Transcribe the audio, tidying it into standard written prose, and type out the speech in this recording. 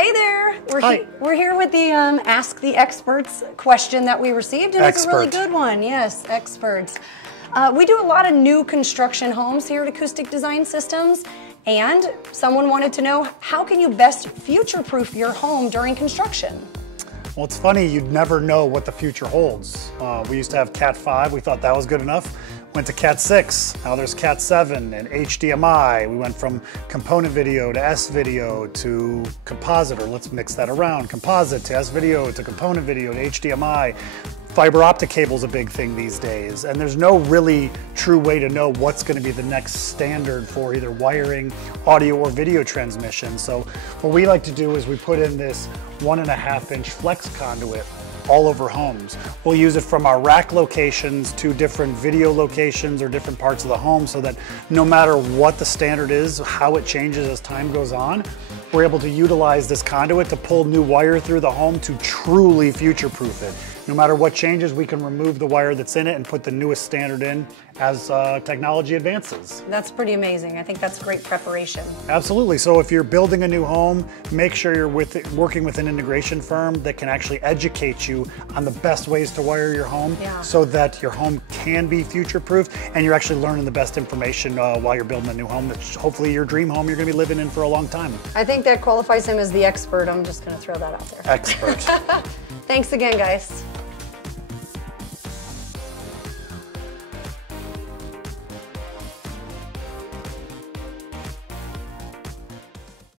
Hey there! Hi. We're here with the Ask the Experts question that we received, and it's a really good one. Yes, experts. We do a lot of new construction homes here at Acoustic Design Systems, and someone wanted to know, how can you best future-proof your home during construction? Well, it's funny, you'd never know what the future holds. We used to have Cat 5, we thought that was good enough. Went to Cat 6, now there's Cat 7 and HDMI. We went from component video to S-video to composite, or let's mix that around. Composite to S-video to component video to HDMI. Fiber optic cable is a big thing these days, and there's no really true way to know what's going to be the next standard for either wiring, audio, or video transmission. So what we like to do is we put in this 1.5-inch flex conduit all over homes. We'll use it from our rack locations to different video locations or different parts of the home, so that no matter what the standard is, how it changes as time goes on, we're able to utilize this conduit to pull new wire through the home to truly future-proof it. No matter what changes, we can remove the wire that's in it and put the newest standard in as technology advances. That's pretty amazing. I think that's great preparation. Absolutely. So if you're building a new home, make sure you're working with an integration firm that can actually educate you on the best ways to wire your home, so that your home can be future-proof and you're actually learning the best information while you're building a new home that's hopefully your dream home you're going to be living in for a long time. I think that qualifies him as the expert. I'm just going to throw that out there. Expert. Thanks again, guys.